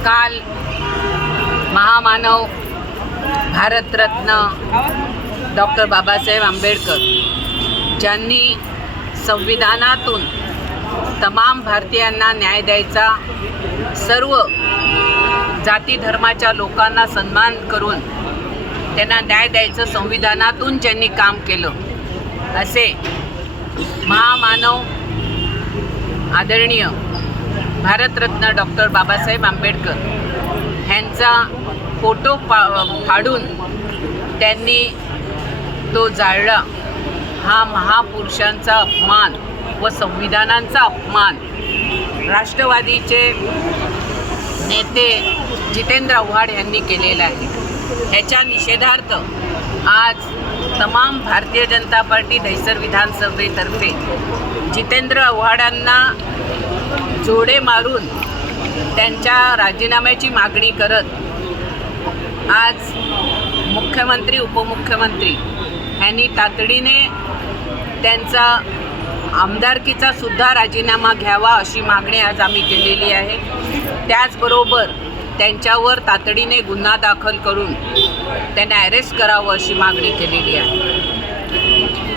काल महामानव भारतरत्न डॉक्टर बाबासाहेब आंबेडकर ज्यांनी संविधानातून तमाम भारतीयांना न्याय द्यायचा सर्व जाती धर्माच्या लोकांना सन्मान करून त्यांना न्याय द्यायचं संविधानातून ज्यांनी काम केलं असे महामानव आदरणीय भारतरत्न डॉक्टर बाबासाहेब आंबेडकर ह्यांचा फोटो पा फाडून त्यांनी तो जाळला. हा महापुरुषांचा अपमान व संविधानांचा अपमान. राष्ट्रवादीचे नेते जितेंद्र आव्हाड यांनी केलेला आहे. ह्याच्या निषेधार्थ आज तमाम भारतीय जनता पार्टी दहिसर विधानसभेतर्फे जितेंद्र आव्हाडांना जोडे मारून त्यांच्या राजीनाम्याची मागणी करत आज मुख्यमंत्री उपमुख्यमंत्री यांनी तातडीने त्यांचा आमदारकीचा सुद्धा राजीनामा घ्यावा अशी मागणी आज आम्ही केलेली आहे. त्याचबरोबर त्यांच्यावर तातडीने गुन्हा दाखल करून त्यांना अरेस्ट करावं अशी मागणी केलेली आहे.